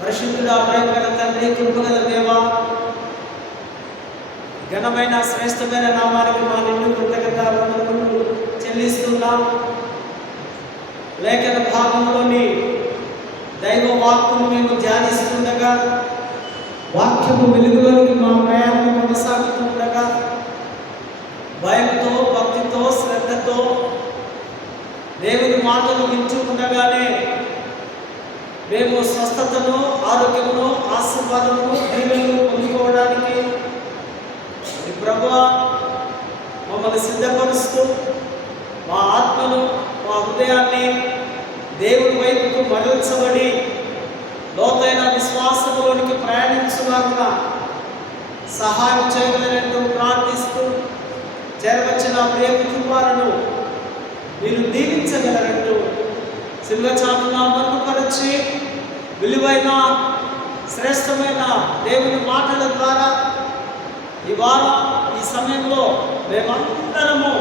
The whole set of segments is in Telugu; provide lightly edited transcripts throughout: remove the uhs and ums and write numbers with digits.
పరిశుద్ధుడా, ప్రేమగల తండ్రి, కృపగల దేవా, ఘనమైన శ్రేష్టమైన నామానికి మా నిండు కృతజ్ఞతలు చెల్లిస్తున్నాం. లేఖన భాగంలోని దైవ వాక్కును మేము ధ్యానిస్తుండగా, వాక్యము వెలుగులోనికి మా ప్రయాణం కొనసాగుతుండగా, భయంతో, భక్తితో, శ్రద్ధతో దేవుని మాటలు వింటూ ఉండగానే మేము స్వస్థతను, ఆరోగ్యమును, ఆశీర్వాదము, దీవెనలు పొందుకోవడానికి ప్రభువా మమ్మల్ని సిద్ధపరుస్తూ మా ఆత్మను, మా హృదయాన్ని దేవుని వైపుకు మరల్చబడి లోతైన విశ్వాసంలోనికి ప్రయాణించలాగా సహాయం చేయగలరంటూ ప్రార్థిస్తూ, చేరవచ్చిన ప్రియ కుటుంబాలను మీరు దీవించగలరంటూ శిలువ చాటున మరుగుపరచి విలువైన శ్రేష్టమైన దేవుని మాటల ద్వారా ఇవాళ ఈ సమయంలో మేమందరము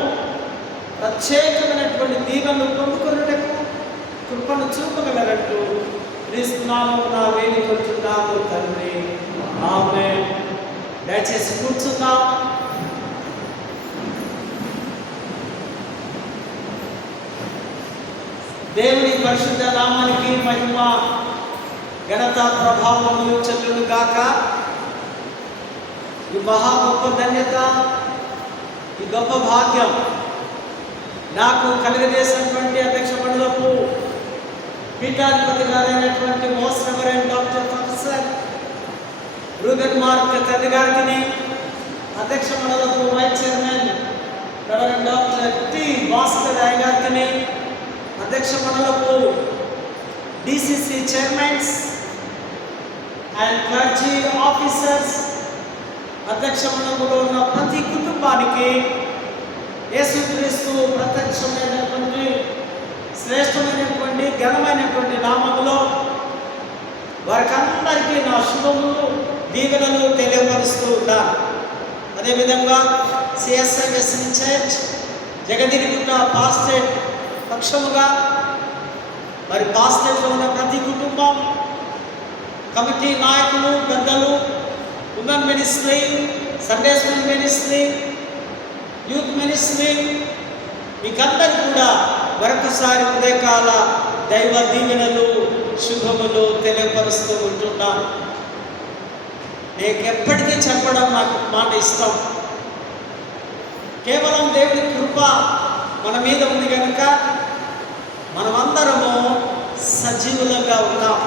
ప్రత్యేకమైనటువంటి దీవెనలు పొందుకున్నటకు కృపను చూపగలరంటూ క్రీస్తునామమున వేడుకుంటున్నాము తండ్రి, ఆమేన్. దయచేసి కూర్చుందాం. దేవుని పరిశుద్ధ నామానికి మహిమ, ఘనత, ప్రభావములు చెల్లును గాక. ఈ మహా గొప్ప ధన్యత, ఈ గొప్ప భాగ్యం నాకు కలిగజేసినటువంటి అధ్యక్ష మండలపు పీఠాధిపతి గారైనటువంటి most reverend doctor professor Ruben Mark తండ్రి గారికి, అధ్యక్ష మండలపు vice chairman reverend doctor T Bhaskar Rai గారికి, అధ్యక్ష మండలపు DCC chairmans and clergy officers, అధ్యక్ష మండలంలో ఉన్న ప్రతి కుటుంబానికి యేసుక్రీస్తు ప్రత్యక్షమైనటువంటి శ్రేష్టమైనటువంటి ఘనమైనటువంటి నామములో వారికందరికీ నా శుభములు, దీవెనలు తెలియపరుస్తూ ఉన్నాను. అదేవిధంగా సిఎస్ఐఎస్సి చర్చ్ జగదిరిగుట్ట పాస్టేట్ పక్షముగా మరి పాస్టేట్లో ఉన్న ప్రతి కుటుంబం, కమిటీ నాయకులు, పెద్దలు, women ministry, Sunday school ministry, youth ministry, మీకందరూ కూడా మరొకసారి ఉదయకాల దైవ దీవెనలు, శుభములు తెలియపరుస్తూ ఉంటున్నాను. నేను ఎప్పటికీ చెప్పడం నాకు మాట ఇష్టం. కేవలం దేవుని కృప మన మీద ఉంది కనుక మనమందరము సజీవులంగా ఉన్నాం,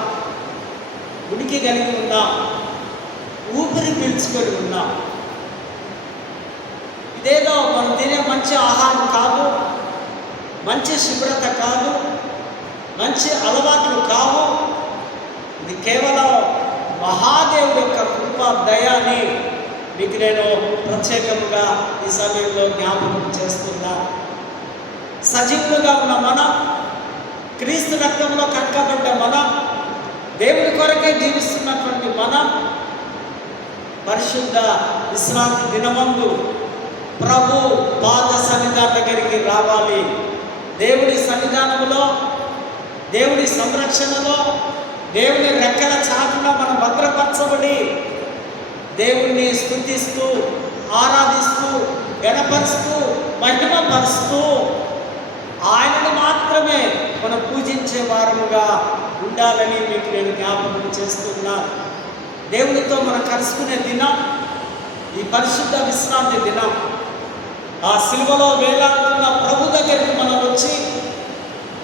ఉనికి కలిగి ఉన్నాం, ఊపిరి పీల్చుకొని ఉన్నాం. ఇదేదో మనం తినే మంచి ఆహారం కాదు, మంచి శుభ్రత కాదు, మంచి అలవాట్లు కావు. ఇది కేవలం మహాదేవుడి యొక్క కృప, దయాన్ని మీకు నేను ప్రత్యేకంగా ఈ సమయంలో జ్ఞాపకం చేస్తున్నా. సజీవులుగా ఉన్న మనం, క్రీస్తు రక్తంలో కట్టబడ్డ మనం, దేవుని కొరకే జీవిస్తున్నటువంటి మనం పరిశుద్ధ విశ్రాంతి దినమందు ప్రభు పాద సన్నిధానం దగ్గరికి రావాలి. దేవుడి సన్నిధానంలో, దేవుడి సంరక్షణలో, దేవుని రెక్కల చాటున మనం భద్రపరచబడి దేవుణ్ణి స్తుతిస్తూ, ఆరాధిస్తూ, గణపరుస్తూ, మహిమపరుస్తూ ఆయనను మాత్రమే మనం పూజించే వారముగా ఉండాలని మీకు నేను జ్ఞాపకం చేస్తున్నాను. దేవునితో మనం కలుసుకునే దినం ఈ పరిశుద్ధ విశ్రాంతి దినం. ఆ సిలువలో వేలాడుతున్న ప్రభు దగ్గరికి మనం వచ్చి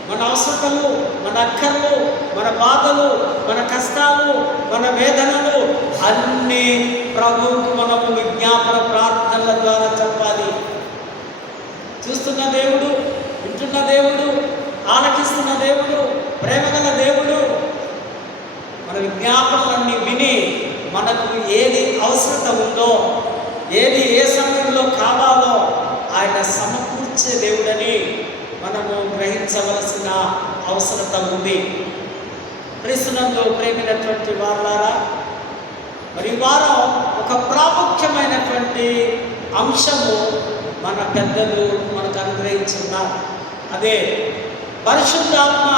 మన అవసరతలు, మన అక్కర్లు, మన బాధలు, మన కష్టాలు, మన వేదనలు అన్నీ ప్రభువుకు మనము విజ్ఞాపన ప్రార్థనల ద్వారా చెప్పాలి. చూస్తున్న దేవుడు, వింటున్న దేవుడు, ఆలకిస్తున్న దేవుడు, ప్రేమగల దేవుడు మన విజ్ఞాపనలన్నీ విని మనకు ఏది అవసరత ఉందో, ఏది ఏ సమయంలో కావాలో ఆయన సమకూర్చే దేవుడని మనము గ్రహించవలసిన అవసరత ఉంది. క్రీస్తునందు ప్రేమైనటువంటి వారులారా, మరి వారం ఒక ప్రాముఖ్యమైనటువంటి అంశము మన పెద్దలు మనకు అనుగ్రహించున్నారు. అదే పరిశుద్ధాత్మ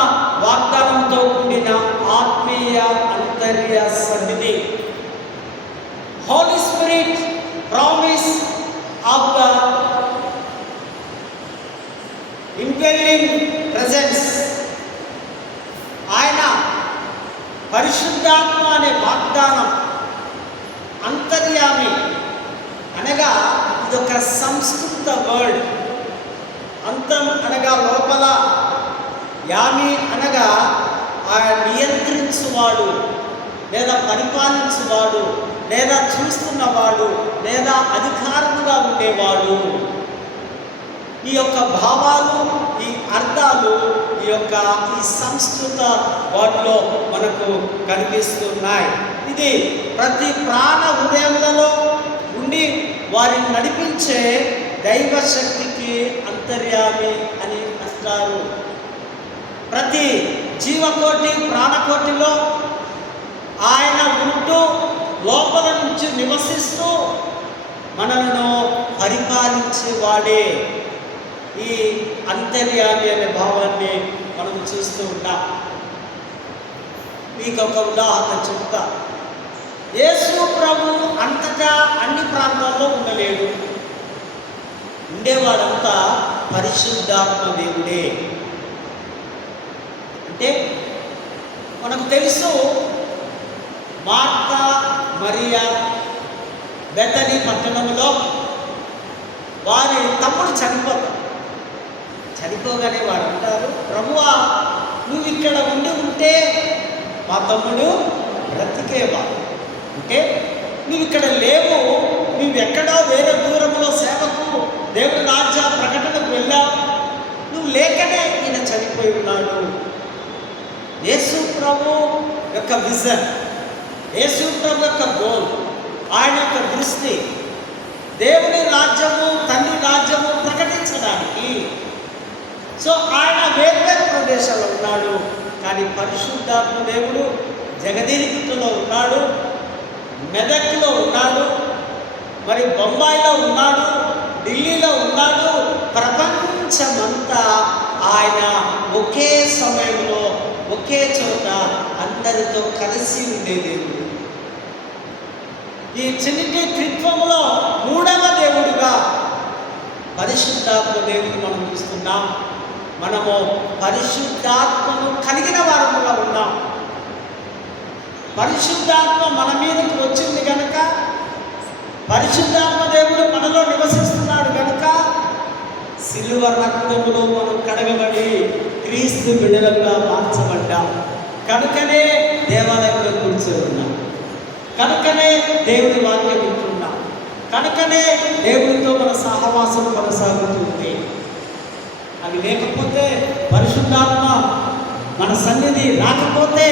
వాగ్దానంతో కూడిన ఆత్మీయ అంతర్య పరిశుద్ధాత్మ అనే వాగ్దానం, అంతర్యామి అనగా ఇదొక సంస్కృత వర్డ్. అంతం అనగా లోపల, యామి అనగా నియంత్రించువాడు లేదా పరిపాలించువాడు లేదా చూస్తున్నవాడు లేదా అధికారముగా ఉండేవాడు. ఈ యొక్క భావాలు, ఈ అర్థాలు ఈ సంస్కృత వర్డ్లో మనకు కనిపిస్తున్నాయి. ఇది ప్రతి ప్రాణ హృదయములలో ఉండి వారిని నడిపించే దైవశక్తికి అంతర్యామి అని అంటారు. ప్రతి జీవకోటి ప్రాణకోటిలో ఆయన ఉంటూ లోపల నుంచి నివసిస్తూ మనలను పరిపాలించేవాడే ఈ అంతర్యామి అనే భావాన్ని మనం చూస్తూ ఉంటాం. మీకు ఒక ఉదాహరణ చెప్తా. యేసు ప్రభు అంతటా అన్ని ప్రాంతాల్లో ఉండలేడు. ఉండేవాడంతా పరిశుద్ధాత్మ దేవుడే. అంటే మనకు తెలుసు, మార్తా మరియా బెతనీ పట్టణంలో వారి తమ్ముడు చనిపోగానే వారు అంటారు, ప్రభువా నువ్వు ఇక్కడ ఉంటే మా తమ్ముడు బ్రతికేవాడు. అంటే నువ్వు ఇక్కడ లేవు, నువ్వెక్కడో వేరే దూరంలో సేవకు దేవుని రాజ్య ప్రకటనకు వెళ్ళావు, నువ్వు లేకనే ఈయన చనిపోయి ఉన్నాడు. యేసు ప్రభు యొక్క విజన్, యేసు ప్రభు యొక్క గోల్, ఆయన యొక్క దృష్టి దేవుని రాజ్యము, తండ్రి రాజ్యము ప్రకటించడానికి. సో ఆయన వేర్వేరు ప్రదేశాల్లో ఉన్నాడు. కానీ పరిశుద్ధాత్మ దేవుడు జగదీరిగుట్టలో ఉన్నాడు, మెదక్లో ఉన్నాడు, మరి బొంబాయిలో ఉన్నాడు, ఢిల్లీలో ఉన్నాడు. ప్రపంచమంతా ఆయన ఒకే సమయంలో ఒకే చోట అందరితో కలిసి ఉండే దేవుడు. ఈ చిన్ని త్రిత్వంలో మూడవ దేవుడుగా పరిశుద్ధాత్మ దేవుడు మనం చూస్తున్నాం. మనము పరిశుద్ధాత్మను కలిగిన వారముగా ఉన్నాం. పరిశుద్ధాత్మ మన మీదకి వచ్చింది కనుక, పరిశుద్ధాత్మ దేవుడు మనలో నివసిస్తున్నాడు కనుక సిలువ రక్తములో మనం కడగబడి క్రీస్తు బిడ్డలుగా మార్చబడ్డాం. కనుకనే దేవాలయంలో కూర్చొని ఉన్నాం, కనుకనే దేవుని వాక్యం వింటున్నాం, కనుకనే దేవుడితో మన సహవాసం కొనసాగుతుంది. అవి లేకపోతే, పరిశుద్ధాత్మ మన సన్నిధి రాకపోతే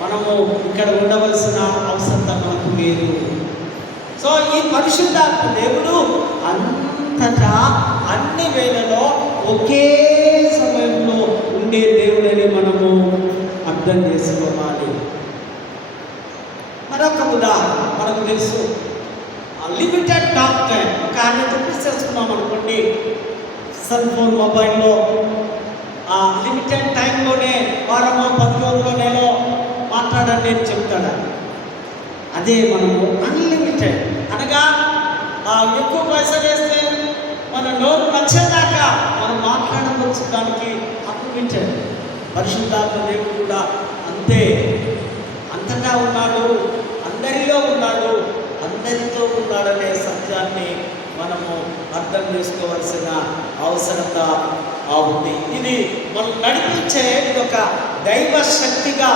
మనము ఇక్కడ ఉండవలసిన అవసరం మనకు లేదు. సో ఈ పరిశుద్ధాత్మ దేవుడు అంతటా అన్ని వేళలో ఒకే సమయంలో ఉండే దేవుడని మనము అర్థం చేసుకోవాలి. మరొక ఉదాహరణ మనకు తెలుసు, లిమిటెడ్ టాక్ టైం. ఒక 100 రూపీస్ చేసుకున్నాం అనుకోండి, సెల్ ఫోన్ మొబైల్లో ఆ లిమిటెడ్ టైంలోనే వారమో 10 రోజుల్లోనేలో మాట్లాడండి అని చెప్తాడు. అదే మనము అన్లిమిటెడ్ అనగా ఎక్కువ పైసలు వేస్తే మన నోరు నచ్చేదాకా మనం మాట్లాడవచ్చు. దానికి అన్లిమిటెడ్. పరిశుద్ధాత్మ దేవుడు కూడా అంతే, అంతటా ఉన్నాడు, అందరిలో ఉన్నాడు, అందరితో ఉన్నాడనే సత్యాన్ని మనము అర్థం చేసుకోవాల్సిన అవసరత ఉంది. ఇది మనం నడిపించే ఒక దైవ శక్తిగా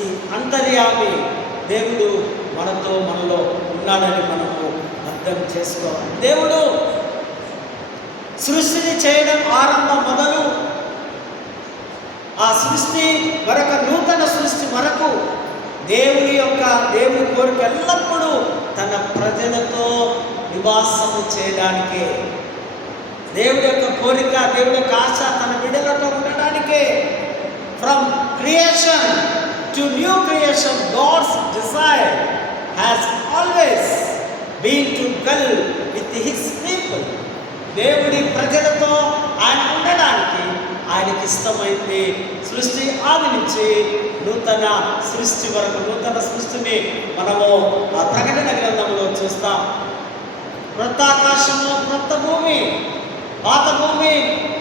ఈ అంతర్యామి దేవుడు మనలో ఉన్నాడని మనము అర్థం చేసుకోవాలి. దేవుడు సృష్టిని చేయడం ఆరంభం మొదలు ఆ సృష్టి మరొక నూతన సృష్టి వరకు దేవుని కోరిక ఎల్లప్పుడూ తన ప్రజలతో నివాసము చేయడానికే. దేవుడి యొక్క కోరిక, దేవుడి యొక్క ఆశ తన బిడ్డలతో ఉండడానికే. From creation to new creation, God's desire has always been to dwell with his people. దేవుడి ప్రజలతో ఆయన ఉండడానికి ఆయనకి ఇష్టమైంది. సృష్టి ఆది నుంచి నూతన సృష్టి వరకు, నూతన సృష్టిని మనము ఆ ప్రకటన గ్రంథంలో చూస్తాం. క్రొత్త ఆకాశము, క్రొత్త భూమి, పాత భూమి,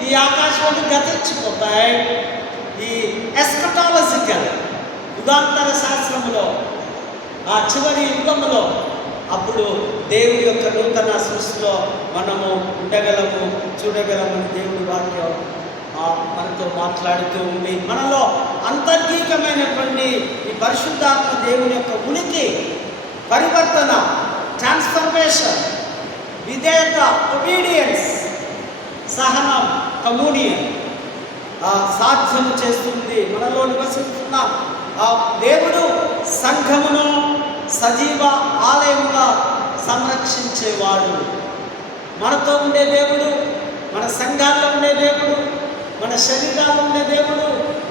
ఈ ఆకాశం గతించిపోతాయి. ఈ ఎస్కటాలజికల్ యుగాంతర శాస్త్రములో, ఆ చివరి యుగములో అప్పుడు దేవుడి యొక్క నూతన సృష్టిలో మనము ఉండగలము, చూడగలమని దేవుడి వాక్యం మనతో మాట్లాడుతూ ఉంది. మనలో అంతర్గీకమైనటువంటి ఈ పరిశుద్ధాత్మ దేవుని యొక్క ఉనికి, పరివర్తన, ట్రాన్స్ఫర్మేషన్, విధేయత, ఒబీడియన్స్, సహనం, కమ్యూనియన్ సాధ్యము చేస్తుంది. మనలో నివసిస్తున్న ఆ దేవుడు సంఘమును సజీవ ఆలయముగా సంరక్షించేవాడు. మనతో ఉండే దేవుడు, మన సంఘాల్లో ఉండే దేవుడు, మన శరీరాల్లో ఉండే దేవుడు,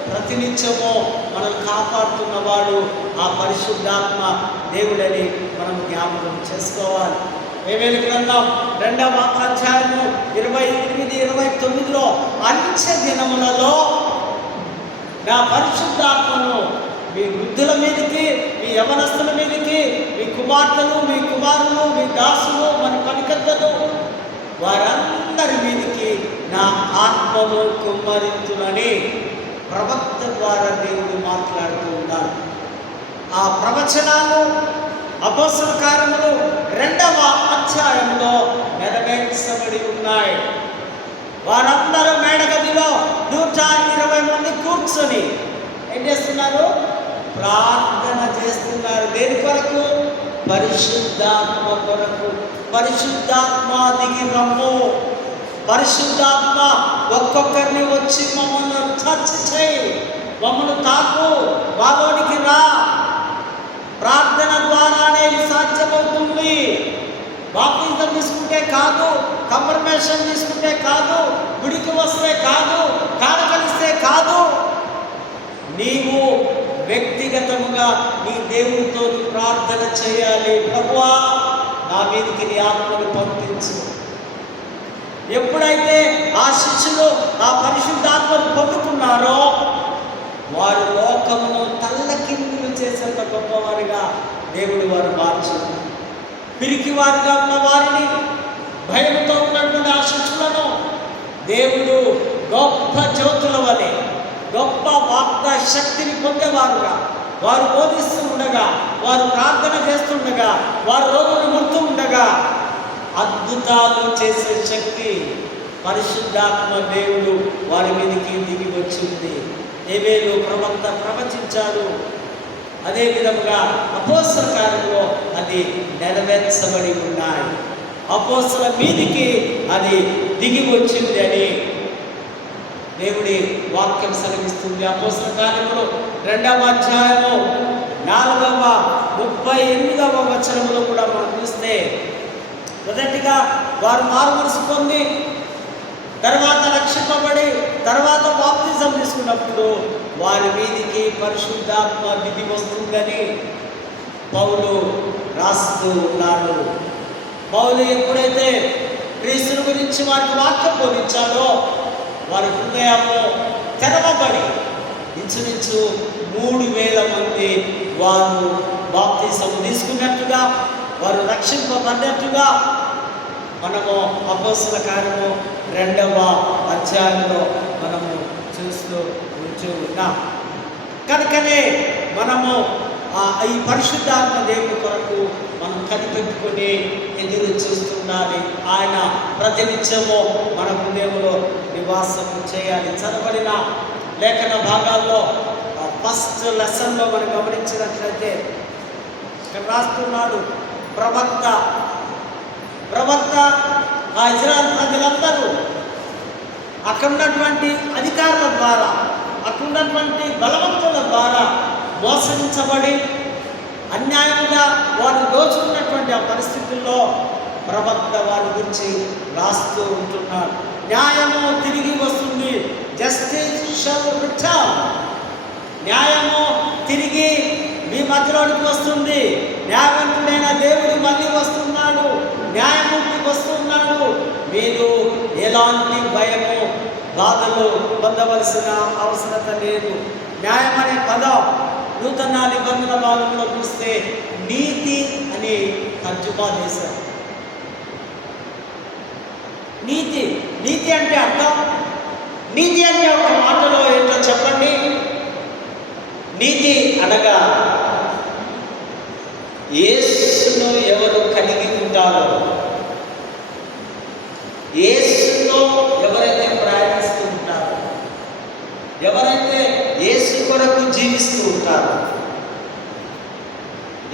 ప్రతినిత్యము మనం కాపాడుతున్నవాడు ఆ పరిశుద్ధాత్మ దేవుడని మనం జ్ఞాపకం చేసుకోవాలి. ఏమేలు గ్రంథం 2వ అధ్యాయము 28-29లో అంత్య దినములలో నా పరిశుద్ధాత్మను మీ వృద్ధుల మీదకి, మీ యవనస్తుల మీదకి, మీ కుమార్తెలు, మీ కుమారులు, మీ దాసులు, మన పనికత్తలు, వారందరి మీదకి నా ఆత్మను కుమ్మరించునని ప్రవక్త ద్వారా దేవుడు మాట్లాడుతూ ఉన్నాడు. ఆ ప్రవచనాలు అపోస్తల కార్యములు 2వ అధ్యాయంలో నెరవేర్చబడి ఉన్నాయి. వారందరూ మేడగదిలో 120 మంది కూర్చొని ఏం చేస్తున్నారు? ప్రార్థన చేస్తున్నారు. దేని కొరకు? పరిశుద్ధాత్మ కొరకు. పరిశుద్ధాత్మ దిగి రమ్ము, పరిశుద్ధాత్మ ఒక్కొక్కరిని వచ్చి మమ్మల్ని టచ్ చేయి, మమ్మల్ని తాకు, మాలోనికి రా. ప్రార్థన ద్వారానే ఇది సాధ్యమవుతుంది. బాప్తిజం తీసుకుంటే కాదు, కన్ఫర్మేషన్ తీసుకుంటే కాదు, గుడికి వస్తే కాదు, కానుకలిస్తే కాదు. నీవు వ్యక్తిగతముగా నీ దేవునితో ప్రార్థన చేయాలి. ప్రభువా, నా మీదకి నీ ఆత్మను పంపించు. ఎప్పుడైతే ఆ శిష్యులు ఆ పరిశుద్ధాత్మను పొందుకున్నారో వారు లోకమును తల్లకిందులు చేసేంత గొప్పవారిగా దేవుడు వారు మార్చారు. పిరికి వారిగా ఉన్న వారిని, భయంతో ఉన్నటువంటి ఆ శిష్యులను దేవుడు గొప్ప జ్యోతుల వలె, గొప్ప వాగ్ద శక్తిని పొందేవారుగా, వారు బోధిస్తూ ఉండగా, వారు ప్రార్థన చేస్తుండగా, వారు రోగులు ముడుతూ ఉండగా అద్భుతాలు చేసే శక్తి పరిశుద్ధాత్మ దేవుడు వారి మీదకి దిగి వచ్చింది. ఏవేలు ప్రవక్త ప్రవచించారు. అదే విధముగా అపోస్తల కార్యంలో అది నెరవేర్చబడి ఉన్నాయి. అపోస్తల మీదికి అది దిగి వచ్చింది అని దేవుడి వాక్యం సెలవిస్తుంది. అపోస్తల కార్యములు 2వ అధ్యాయము 4వ 38వ వచనములో కూడా మనం చూస్తే, మొదటిగా వారు మారుమనసు పొంది, తర్వాత రక్షింపబడి, తర్వాత బాప్తిజం తీసుకున్నప్పుడు వారి మీదికి పరిశుద్ధాత్మ దిగి వస్తుందని పౌలు రాస్తూ ఉన్నాడు. పౌలు ఎప్పుడైతే క్రీస్తుని గురించి వారికి వాక్యం బోధించాడో వారి హృదయము తెరవబడి ఇంచుమించు 3000 మంది వారు బాప్తిజం తీసుకున్నట్టుగా, వారు రక్షింపబడినట్టుగా మనము అపోస్తల కార్యము 2వ అధ్యాయంలో మనము చూస్తూ ఉన్నాం. కనుకనే మనము ఈ పరిశుద్ధాత్మ దేవుని కొరకు మనం కనిపెట్టుకొని ఎదురు చూస్తుండాలి. ఆయన ప్రతినిత్యము మన హృదయంలో నివాసము చేయాలి. చదవబడిన లేఖన భాగాల్లో ఫస్ట్ లెసన్లో మనం గమనించినట్లయితే ఇక్కడ రాస్తున్నాడు, ప్రవక్త ఆ ఇజ్రాయెల్ ప్రజలందరూ అక్కడ ఉన్నటువంటి అధికారుల ద్వారా, అక్కడ ఉన్నటువంటి బలవంతుల ద్వారా మోసగించబడి అన్యాయంగా వారు దోచుకున్నటువంటి ఆ పరిస్థితుల్లో ప్రవక్త వారి గురించి రాస్తూ ఉంటున్నారు. న్యాయము తిరిగి వస్తుంది. Justice shall return. న్యాయము తిరిగి మీ మధ్యలోనికి వస్తుంది. న్యాయవంతుడైన దేవుడు మళ్ళీ వస్తున్నాడు, న్యాయమూర్తికి వస్తున్నాడు. మీరు ఎలాంటి భయము, బాధలు పొందవలసిన అవసరత లేదు. న్యాయం అనే పదం నూతన నిబంధన భాగంలో చూస్తే నీతి అని తర్జుమా చేశారు. నీతి అంటే అర్థం, నీతి అంటే ఒక మాటలో ఏంటో చెప్పండి. నీతి అనగా యేసును ఎవరు కలిగి ఉంటారో, యేసుతో ఎవరైతే ప్రయాణిస్తూ ఉంటారో, ఎవరైతే యేసు కొరకు జీవిస్తూ ఉంటారో,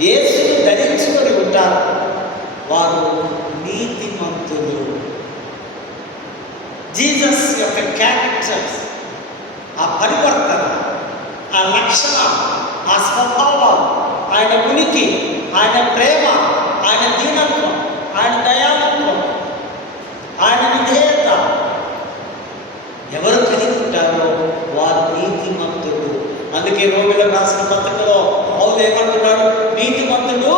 యేసును ధరించుకొని ఉంటారో వారు నీతిమంతులు. జీసస్ యొక్క క్యారెక్టర్స్, ఆ పరివర్తన, ఆ లక్షణం, ఆ స్వభావం, ఆయన ఉనికి, ఆయన ప్రేమ, ఆయన దీనత్వం, ఆయన దయాళుత్వం, ఆయన విధేయత ఎవరు కలిగి ఉంటారో వారు నీతిమంతుడు. అందుకే రోమిలకు రాసిన పత్రికలో పౌలు ఏమంటున్నాడు? నీతిమంతుడు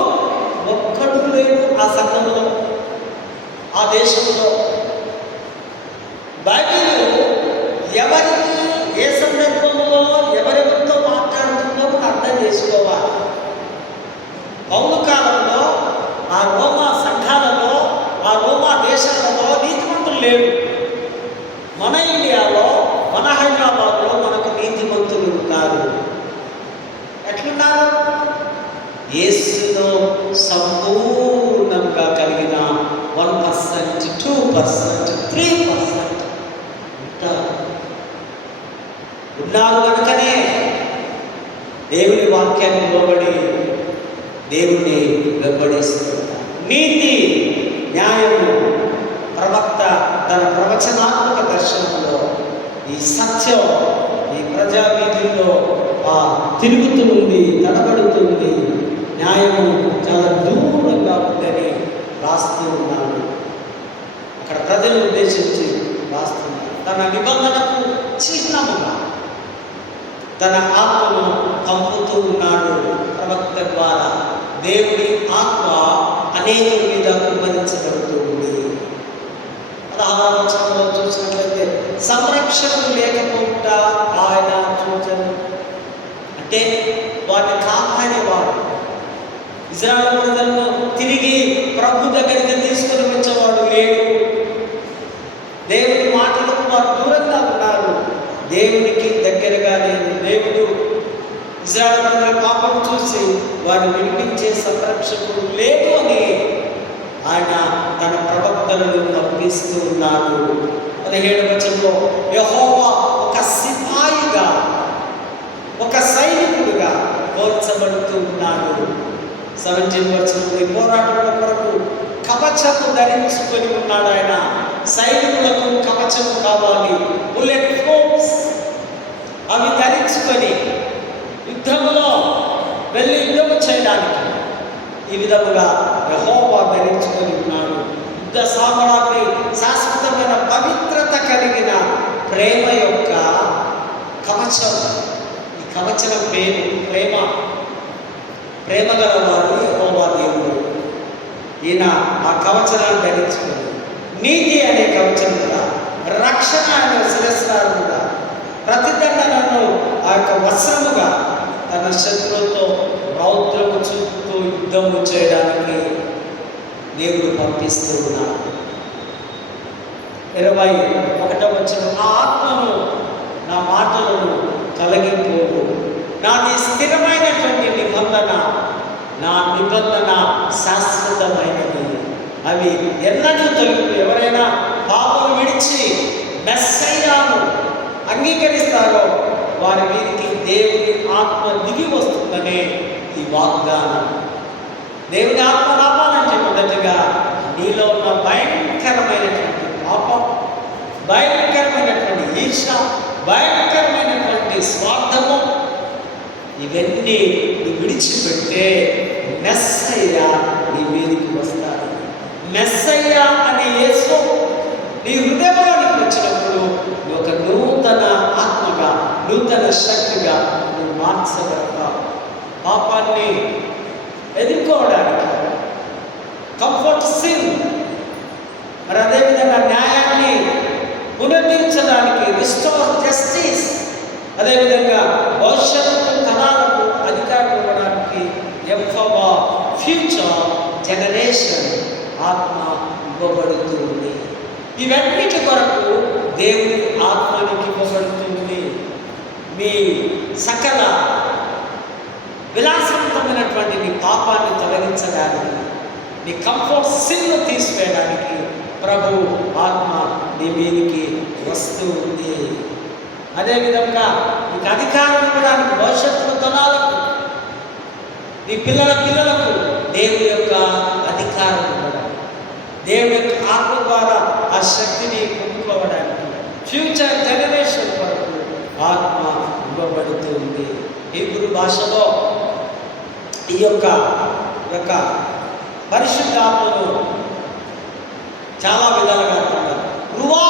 ఒక్కడు లేడు ఆ సంఘంలో, ఆ దేశంలో. బైబిల్ ఎవరికి ఏ సందర్భంలో ఎవరెవరితో మాట్లాడుతుందో మనం అర్థం చేసుకోవాలి. పౌలు కాలంలో ఆ రోమా సంఘాలలో, ఆ రోమా దేశాలలో నీతిమంతులు లేరు. మన ఇండియాలో, మన హైదరాబాద్లో మనకు నీతిమంతులు ఉన్నారు. ఎట్లున్నారు? యేసులో సంపూర్ణంగా కలిగిన 1%, 2%, 3% ఉన్నారు కనుకనే దేవుని వాక్యాన్ని లోబడి దేవుణ్ణి వెంబడిస్తున్నారు. నీతి, న్యాయము, ప్రవక్త తన ప్రవచనాత్మక దర్శనంలో ఈ సత్యం ఈ ప్రజావీధుల్లో తిరుగుతుంది, తడబడుతుంది. న్యాయము చాలా దూరంగా ఉందని రాస్తూ ఉన్నాడు. అక్కడ ప్రజలను ఉద్దేశించి రాస్తున్నాడు. తన నిబంధనకు చిహ్నముగా తన ఆత్మను పంపుతూ ఉన్నాడు ప్రవక్త ద్వారా. దేవుని ఆత్మ అనేక మీద కుమ్మరించబడుతూ ఉంది. 16వ వచనంలో చూసినట్లయితే సంరక్షకులు లేకపోకుండా ఆయన చూచను, అంటే వారిని కాపాడేవాడు. ఇజ్రాయేల్ ప్రజలను తిరిగి ప్రభు దగ్గరికి తీసుకుని వచ్చేవాడు లేడు. దేవుని మాటలకు వారు దూరంగా ఉన్నారు, దేవునికి దగ్గరగా లేదు. దేవుడు ఇజ్రాయేల్ ప్రజల పాపం చూసి వారిని విడిపించే సంరక్షకుడు లేదు అని ఆయన తన ప్రవక్తలను పంపిస్తూ ఉన్నాడు. 17వ వచనంలో యెహోవా ఒక సిపాయిగా, ఒక సైనికుడుగా పోల్చబడుతూ ఉన్నాడు. 17వ వచనంలో ఈ పోరాటంలో కొరకు కవచము ధరించుకొని ఉన్నాడు ఆయన. సైనికులకు కవచము కావాలి, బుల్లెట్ ప్రూఫ్స్, అవి ధరించుకొని యుద్ధంలో వెళ్ళి యుద్ధము చేయడానికి ఈ విధముగా యెహోవా ధరించుకొని ఉన్నాడు. యుద్ధ సామగ్రి, శాశ్వతమైన పవిత్రత కలిగిన ప్రేమ యొక్క కవచం. ఈ కవచం పేరు ప్రేమ. ప్రేమ గలవాడు యెహోవా దేవుడు. ఈయన ఆ కవచనాన్ని ధరించుకొని నీతి అనే కవచముగా, రక్షణ అనే శిరస్త్రాలుగా, ప్రతిదండనను ఆ యొక్క వస్త్రముగా తన శత్రువుతో రౌద్రము చూపుతూ యుద్ధము చేయడానికి దేవుడు పంపిస్తూ ఉన్నాడు. 21వ వచనం, ఆ ఆత్మను, నా మాటలను తొలగిపోవు, నాది స్థిరమైనటువంటి నిబంధన, నా నిబంధన శాశ్వతమైనది, అవి ఎన్నడూ తొలగిపో. ఎవరైనా పాపం విడిచి మెస్సయ్యాను అంగీకరిస్తారో వారి మీదకి దేవుని ఆత్మ దిగి వస్తుందనే ఈ వాగ్దానం. దేవుని ఆత్మ రావాలంటే మొదటిగా నీలో ఉన్న భయంకరమైనటువంటి పాపం, భయంకరమైనటువంటి ఈర్ష, భయంకరమైనటువంటి స్వార్థము, ఇవన్నీ నువ్వు విడిచిపెడితే మెస్సయ్య నీ మీదకి వస్తాడు. మెస్సయ్య అనే యేసు నీ హృదయంలోనికి వచ్చినప్పుడు నువ్వు ఒక నూతన ఆత్మగా, నూతన శక్తిగా నువ్వు మార్చగలుగుతావు. పాపాన్ని ఎదుర్కోవడానికి, కంఫర్ట్ సిన్, మరి అదేవిధంగా న్యాయాన్ని పునర్నిర్మించడానికి, రిస్టోర్ జస్టిస్, అదేవిధంగా భవిష్యత్తు తరాలకు అధికారం ఇవ్వడానికి ఎంపవర్ ఫ్యూచర్ జనరేషన్ ఆత్మ ఇవ్వబడుతుంది. ఇవన్నిటి కొరకు దేవుని ఆత్మనికి ఇవ్వబడుతుంది. మీ సకల విలాసవంతమైనటువంటి నీ పాపాన్ని తొలగించడానికి, నీ కంఫర్ట్ సిన్ను తీసివేయడానికి ప్రభు ఆత్మ నీ మీదికి వస్తూ ఉంది. అదేవిధంగా నీకు అధికారం ఇవ్వడానికి, భవిష్యత్తులో తరాలకు, నీ పిల్లలకు దేవుడి యొక్క అధికారం ఇవ్వడం, దేవుడి యొక్క ఆత్మ ద్వారా ఆ శక్తిని పొందుకోవడానికి, ఫ్యూచర్ జనరేషన్ కొరకు ఆత్మ ఇవ్వబడుతూ ఉంది. హీబ్రూ భాషలో ఈ యొక్క పరిశుద్ధాత్మను చాలా విధాలుగా అంటున్నారు. రువా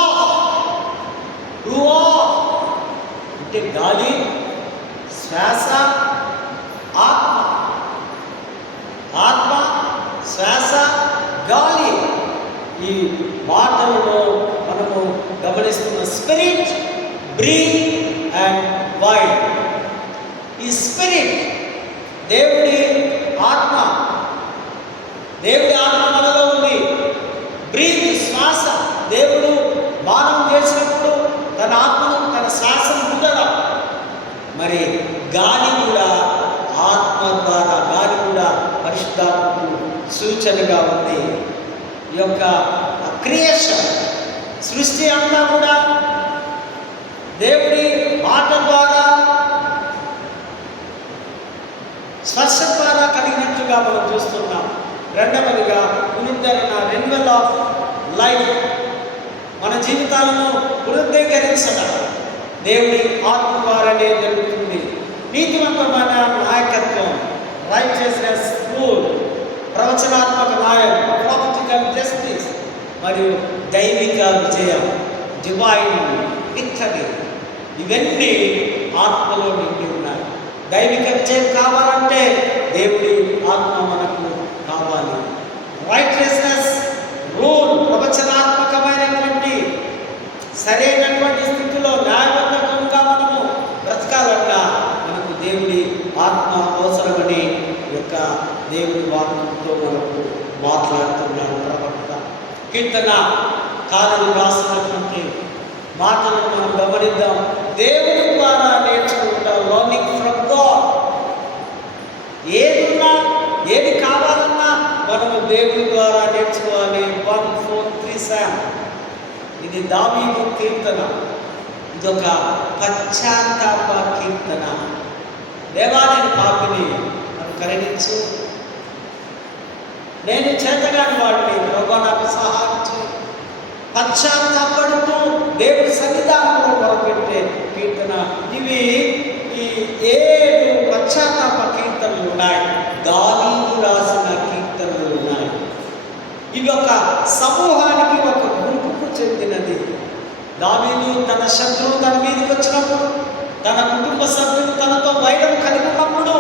అంటే గాలి, శ్వాస, ఆత్మ. ఆత్మ, శ్వాస, గాలి. ఈ మాటలను మనము గమనిస్తున్న స్పిరిట్, బ్రీత్ అండ్ వైడ్. ఈ స్పిరిట్ దేవుడి ఆత్మ, దేవుడి ఆత్మ మనలో ఉంది. బ్రీత్, శ్వాస, దేవుడు మానం చేసినప్పుడు తన ఆత్మను, తన శ్వాసను ఉండడం. మరి గాలి కూడా ఆత్మ ద్వారా, గాలి కూడా పరిశుద్ధాత్మకు సూచనగా ఉంది. ఈ యొక్క క్రియేషన్, సృష్టి అంతా కూడా దేవుడి మాట ద్వారా, స్పర్శ ద్వారా కలిగినట్లుగా మనం చూస్తున్నాం. రెండవదిగా పునరుద్ధరణ, రెన్యువల్ ఆఫ్ లైఫ్. మన జీవితాలను పునరుద్ధరించడం దేవుడి ఆత్మ ద్వారానే జరుగుతుంది. నీతివంతమైన నాయకత్వం, రైచియస్నెస్ రూల్, ప్రవచనాత్మక న్యాయం, ప్రాఫిటికల్ జస్టిస్, మరియు దైవిక విజయం, డివైన్ విక్టరీ, ఇవన్నీ ఆత్మలో నిండి ఉన్నాయి. దైవిక విజయం కావాలంటే దేవుడి ఆత్మ మనకు కావాలి. రైచియస్నెస్ రూల్, ప్రవచనాత్మకమైనటువంటి సరైనటువంటి స్థితిలో న్యాయబద్ధంగా మనము బ్రతకాలన్నా మనకు దేవుడి ఆత్మ అవసరమని యొక్క దేవుడి వాక్యంతో మనకు మాట్లాడుతున్నాడు ప్రవక్త. కీర్తన కాలం రాసినటువంటి మాటలను మనం గమనిద్దాం. దేవుడి ద్వారా నేర్చుకుంటాం, లర్నింగ్ ఫ్రమ్ గాడ్. ఏదున్నా, ఏది కావాలన్నా మనము దేవుడి ద్వారా నేర్చుకోవాలి. 1:4-3 ఇది దావీదు కీర్తన. ఇదొక పశ్చాత్తాప కీర్తన. దేవాలయ పాపిని నన్ను కరుణించు, నేను చేతగాని వాడిని, ప్రభు నాకు సహాయం చేయి. పశ్చాత్తాపడుతూ దేవుడి సన్నిధానంలో మొరపెట్టే కీర్తన. ఇవి ఈ 7 పశ్చాత్తాప కీర్తనలు ఉన్నాయి. దావీదు రాసిన కీర్తనలు ఉన్నాయి. ఇవి ఒక సమూహానికి, ఒక గుంపుకు చెందినది. దావీదు తన శత్రువు తన మీదకి వచ్చినప్పుడు, తన కుటుంబ సభ్యులు తనతో వైరం కలిగి ఉన్నప్పుడు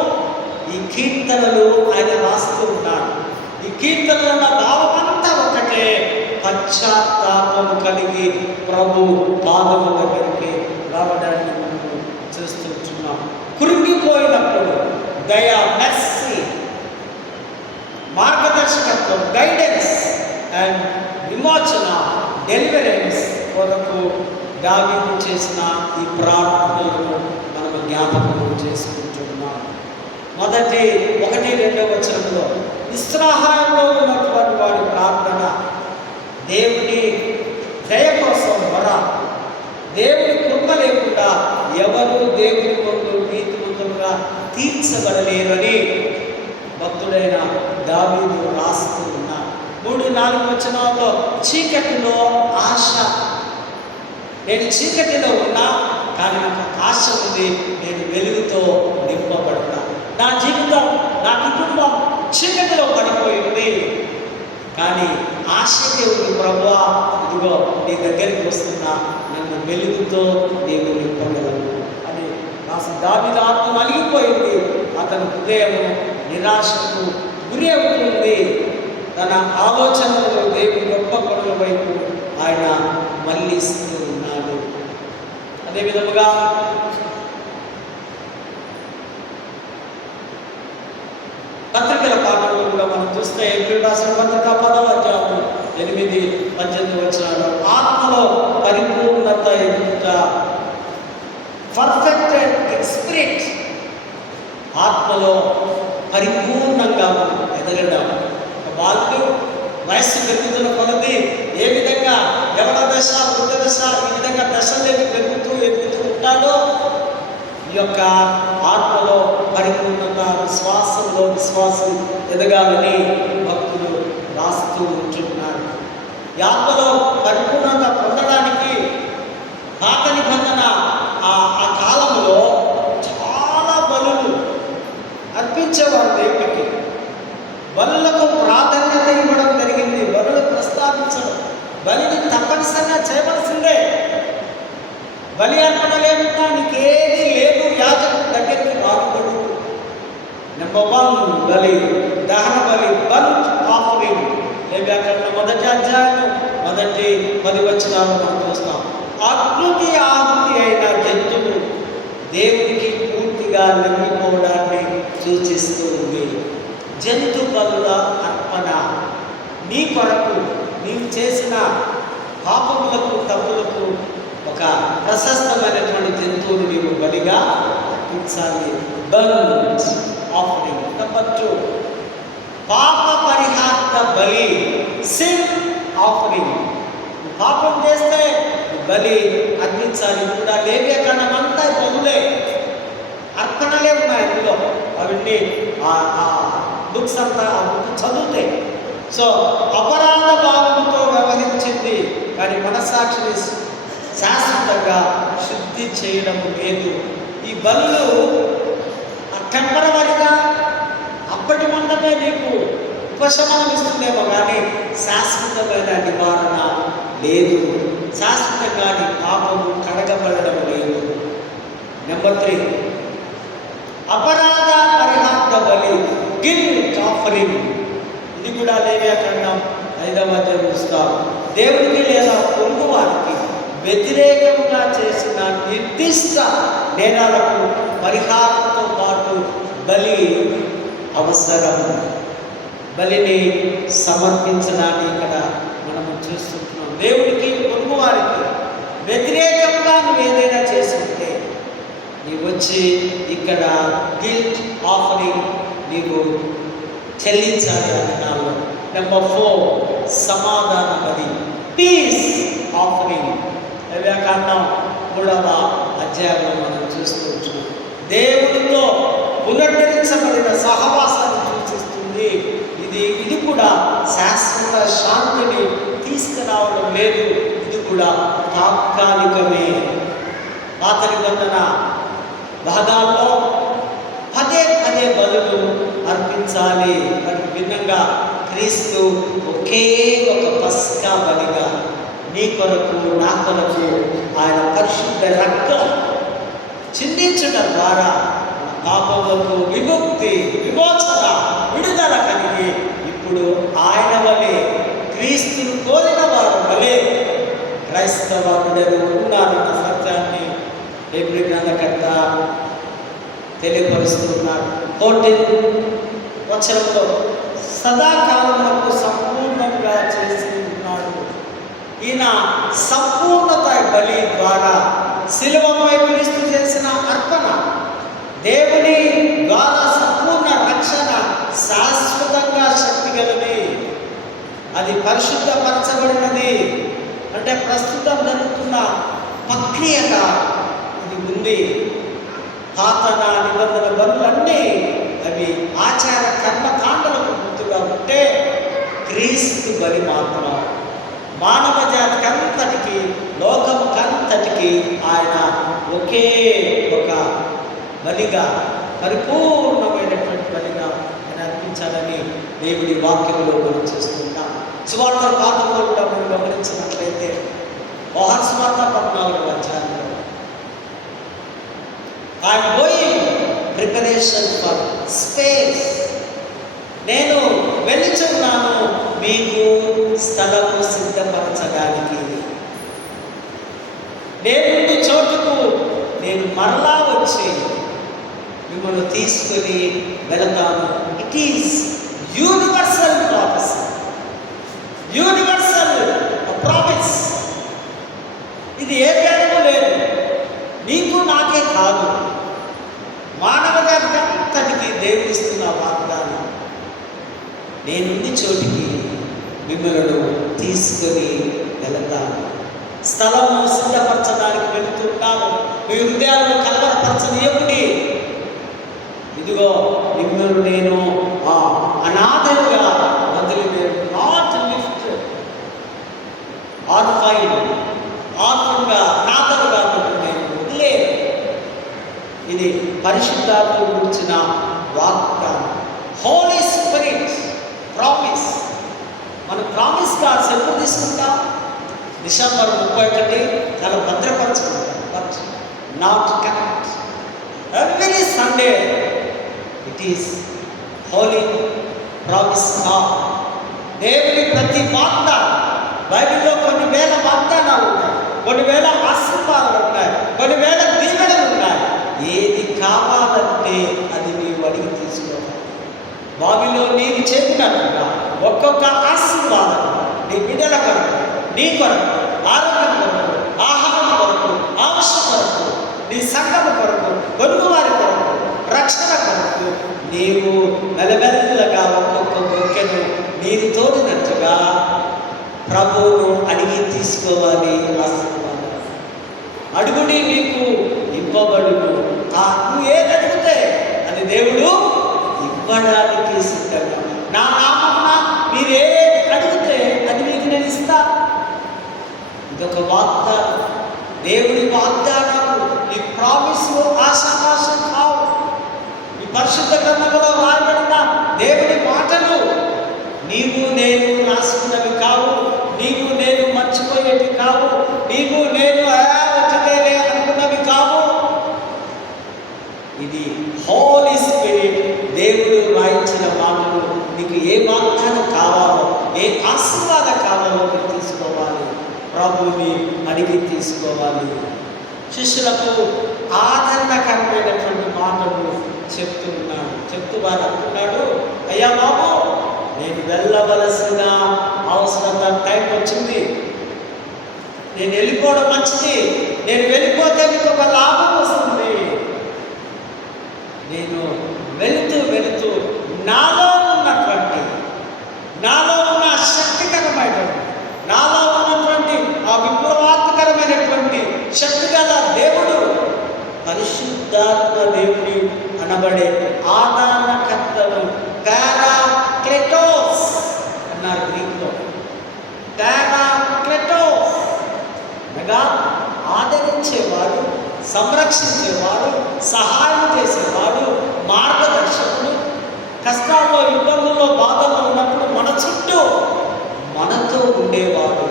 ఈ కీర్తనలు ఆయన రాస్తూ ఉన్నాడు. ఈ కీర్తనల భావమంతా ఒకటే, పశ్చాత్తాపము కలిగి ప్రభు పాదము దగ్గరికి రావడాన్ని మనం చూస్తున్నాం. కురింగిపోయినప్పుడు దయ, మెర్సీ, మార్గదర్శకత్వం, గైడెన్స్ అండ్ విమోచన, డెలివరెన్స్ కొరకు దావీదు చేసిన ఈ ప్రార్థనలను మనం జ్ఞాపకం చేసుకుంటున్నాం. మొదటి 1-2 వచనంలో నిస్సహాయంలో ఉన్నటువంటి వారి ప్రార్థన, దేవుని దయ కోసం వర, దేవుని కృప లేకుండా ఎవరు దేవుని ముందు నీతిమంతులుగా తీర్చబడలేరని భక్తుడైన దావీదు రాస్తూ ఉన్నారు. 3-4 వచనాల్లో చీకటిలో ఆశ. నేను చీకటిలో ఉన్నా కానీ నాకు ఆశ ఉంది, నేను వెలుగుతో నింపబడతా. నా జీవితం, నా కుటుంబం చీకటిలో పడిపోయింది, కానీ ఆశకే ఉంది. ప్రభువా, ఇదిగో నీ దగ్గరికి వస్తున్నా, నన్ను వెలుగుతో నీవు నింపగలవు అని రాసి దావీదు ఆత్మ అలిగిపోయింది. అతని హృదయం నిరాశకు గురి అవుతుంది. తన ఆలోచనలు దేవుని గొప్ప పనుల వైపు ఆయన మళ్ళిస్తూ ఉన్నాడు. అదేవిధముగా పత్రికల పాఠంలో కూడా మనం చూస్తే ఏప్రిల్ రాసిన పత్రిక 10వ అధ్యాయం 8-18 వచనాలు, ఆత్మలో పరిపూర్ణత ఎదుట, పర్ఫెక్టెడ్ ఇన్ స్పిరిట్, ఆత్మలో పరిపూర్ణంగా ఎదగడం. ఒక బాలుడు వయస్సు పెరుగుతున్న కొలది ఏ విధంగా యవన దశ, వృద్ధ దశ, ఈ విధంగా దశలోకి పెరుగుతూ ఎదుగుతూ ఉంటాడో, ఈ యొక్క ఆత్మలో పరిపూర్ణంగా విశ్వాసం ఎదగాలని భక్తులు రాస్తూ ఉంటున్నారు. ఈ ఆత్మలో పరిపూర్ణంగా పొందడానికి పాత నిబంధన ఆ కాలంలో చాలా బలులు అర్పించేవారు దేవుడికి. బలులకు ప్రాధాన్యత ఇవ్వడం జరిగింది. బలులు ప్రస్తావించడం, బలిని తప్పనిసరిగా చేయవలసిందే. బలి అర్పణ లేకుండా నీకేది లేదు, యాజకుడి దగ్గరికి రాకూడదు. నెంబర్ 1 బలి, దహన బలి, బర్త్ ఆఫరింగ్. లేవ్యాకరణం 1వ అధ్యాయం 1 10 వచనాలు మనం చూస్తాం. అగ్నికి ఆహుతి అయిన జంతువు దేవునికి పూర్తిగా లొంగిపోవడాన్ని సూచిస్తూ ఉంది. జంతు బలుల అర్పణ నీ కొరకు, నీవు చేసిన పాపములకు, తప్పులకు ఒక ప్రశస్తమైనటువంటి జంతువును నీవు బలిగా అర్పించాలి. Birth offering. నెంబర్ 2 పాప పరిహార బలి, సిన్ ఆఫరింగ్. పాపం చేస్తే బలి అర్పించాలి. కూడా లేవ్యాకరణం అంతా బలులే, అర్పణలే ఉన్నాయి అందులో. అవన్నీ ఆ బుక్స్ అంతా ఆ బుక్ చదివితే. సో అపరాధ భావంతో వ్యవహరించింది, కానీ మనస్సాక్షిని శాశ్వతంగా శుద్ధి చేయడం లేదు. ఈ బలులు టెంపరవరీగా అప్పటి మందమే నీకు ఉపశమనం ఇస్తుందేమో, కానీ శాశ్వతమైన నివారణ లేదు. శాశ్వతంగా నీ పాపము కడగబడడం లేదు. నెంబర్ 3 అపరాధ పరిహార బలి, గిల్ట్ ఆఫరింగ్. ఇది కూడా లేవ్యాకరణం 5వ అధ్యాయం చూస్తాం. దేవుడికి లేదా పొరుగు వారికి వ్యతిరేకంగా చేసిన నిర్దిష్ట నేరాలకు పరిహారంతో పాటు బలి అవసరం. బలిని సమర్పించడాన్ని ఇక్కడ మనము చూస్తున్నాం. దేవుడికి, పొరుగు వారికి వ్యతిరేకంగా నువ్వు ఏదైనా చేసుకుంటే నీవు వచ్చి ఇక్కడ గిల్ట్ ఆఫరింగ్ నీవు చెల్లించాలి అన్నాడు. నెంబర్ 4 సమాధాన బలి, పీస్ ఆఫరింగ్. లేవ్యాకరణం 3వ అధ్యాయంలో మనం చూస్తూ ఉంటున్నాం. దేవుడితో పునరుద్ధరించబడిన సహవాసాన్ని సూచిస్తుంది. ఇది కూడా శాశ్వత శాంతిని తీసుకురావడం లేదు. ఇది కూడా తాత్కాలికమే. పాత నిబంధన భాగాల్లో పదే బలులు అర్పించాలి. దానికి భిన్నంగా క్రీస్తు ఒకే ఒక పస్కా బలిగా నీ కొరకు, నా కొరకు ఆయన పరిశుద్ధ రక్తం చిందించడం ద్వారా పాపములకు విముక్తి, విమోచన, విడుదల కలిగి ఇప్పుడు ఆయన వలె, క్రీస్తును కోరిన వారు వలె క్రైస్తవ బిడ్డలు ఉన్నారన్న సత్యాన్ని హెబ్రీ గ్రంథకర్త తెలియపరుస్తున్నారు. 14వ వచనంలో సదాకాలములకు సంపూర్ణంగా చేసి ఉన్నాడు. ఈయన సంపూర్ణత బలి ద్వారా శిలువపై క్రీస్తు చేసిన అర్పణ దేవుని ద్వారా సంపూర్ణ రక్షణ శాశ్వతంగా శక్తి గలది. అది పరిశుద్ధపరచబడినది. అంటే ప్రస్తుతం జరుగుతున్న ప్రక్రియగా ఇది ఉంది. పాత నిబంధన బలులన్నీ అవి ఆచార కర్మకాండలకు గుర్తుగా ఉంటే, క్రీస్తు బలి మాత్రం మానవ జాతికి అంతటికి, లోకముకంతటికి ఆయన ఒకే ఒక బలిగా, పరిపూర్ణమైనటువంటి బలిగా ఆయన అర్పించాలని దేవుడి వాక్యంలో మనం చేస్తున్నాం. సువార్తల పాత్రలో కూడా మనం గమనించినట్లయితే యోహాను సువార్త 14వ అధ్యాయంలో I'm going preparation for space, నేను వెళుచున్నాను మీకు స్థలము సిద్ధపరచడానికి. నేను చోటుకు నేను మరలా వచ్చి మిమ్మల్ని తీసుకొని వెళతాను. It is universal promise, universal promise. ఇది ఏ భేదము లేదు, నీకు నాకే కాదు, మానవ జాతికి అంతటి దేవుడు ఇస్తున్న వాగ్దానం, నేనుంది చోటికి మిమ్మల్ని తీసుకొని వెళతాను, స్థలము సిద్ధపరచడానికి వెళుతున్నాను, మీ హృదయాలను కలవరపరచనీయకుడి, ఇదిగో మిమ్మల్ని నేను అనాథలుగా వదిలివేయను, నాట్ లిఫ్ట్ ఆర్ఫన్గా అనాథలుగా నేను వదిలేదు. ఇది పరిశుద్ధాత్మ గురించిన వాగ్దానం. Holy spirit promise. మనం ప్రామిస్ కార్డ్స్ ఎప్పుడు తీసుకుంటాం? డిసెంబర్ 31 చాలా భద్రపరచుకుంటాం. But not correct. Every Sunday it is holy promise card. దేవుని ప్రతి వాగ్దానం, బైబిల్లో కొన్ని వేల వాగ్దానాలు ఉన్నాయి, కొన్ని వేల ఆశీర్వాదాలు ఉన్నాయి, కొన్ని వేల దీవెనలు ఉన్నాయి. ఏది కావాలంటే అది నీవు అడిగి తీసుకోవాలి. బావిలో నీరు చేతినట్టుగా ఒక్కొక్క ఆశీర్వాదం నీ బిడ్డల కొరకు, నీ కొరకు, ఆరోగ్యం కొరకు, ఆహారం కొరకు, ఆవశ్యం కొరకు, నీ సంఘం కొరకు, పొరుగువారి కొరకు, రక్షణ కొరకు నీవు మెల్లమెల్లగా ఒక్కొక్క మొక్కను నీరు తోడినట్టుగా ప్రభువును అడిగి తీసుకోవాలి. ఆశీర్వాదం అడుగుడి మీకు ఇవ్వబడును. నువ్వు ఏది అడిగితే అది దేవుడు ఇవ్వడానికి సిద్ధంగా. నా నామమున మీరు ఏది అడిగితే అది మీకు నేను ఇస్తా. ఇదొక వాగ్దానం, దేవుడి వాగ్దానాలు. ఈ ప్రామిస్లు ఆశాపాశం కావు. ఈ పరిశుద్ధ గ్రంథంలో రాయబడిన దేవుడి మాటలు నీవు నేను రాసుకున్నవి కావు, నీవు నేను మర్చిపోయేవి కావు, నీవు నేను వచ్చితేనే అనుకున్నవి కావు. ఇది హోలీ స్పిరిట్ దేవుడు రాయించిన మాటలు. నీకు ఏ వాగ్దానం కావాలో, ఏ ఆశీర్వాదం కావాలో మీరు తీసుకోవాలి, ప్రభువుని అడిగి తీసుకోవాలి. శిష్యులకు ఆదరణకరమైనటువంటి మాటలు చెప్తూ వారు అంటున్నాడు, అయ్యా బాబు, నేను వెళ్ళవలసిన అవసరత టైం వచ్చింది, నేను వెళ్ళిపోవడం మంచిది, నేను వెళ్ళిపోతే మీకు ఒక లాభం వస్తుంది. నేను వెళుతూ నాలో ఉన్న శక్తికరమైనటువంటి, నాలో ఉన్నటువంటి ఆ విప్లవాత్మకరమైనటువంటి శక్తి గల దేవుడు, పరిశుద్ధాత్మ దేవుని అనబడే ఆదరణకర్తను పారాక్లెటోస్ అన్నారు గ్రీకులో. పారాక్లెటోస్ అనగా ఆదరించేవాడు, సంరక్షించేవాడు, సహాయం చేసేవాడు, మార్గదర్శకుడు. కష్టాల్లో, ఇబ్బందుల్లో, బాధల్లో ఉన్నప్పుడు మన చుట్టూ మనతో ఉండేవాడు.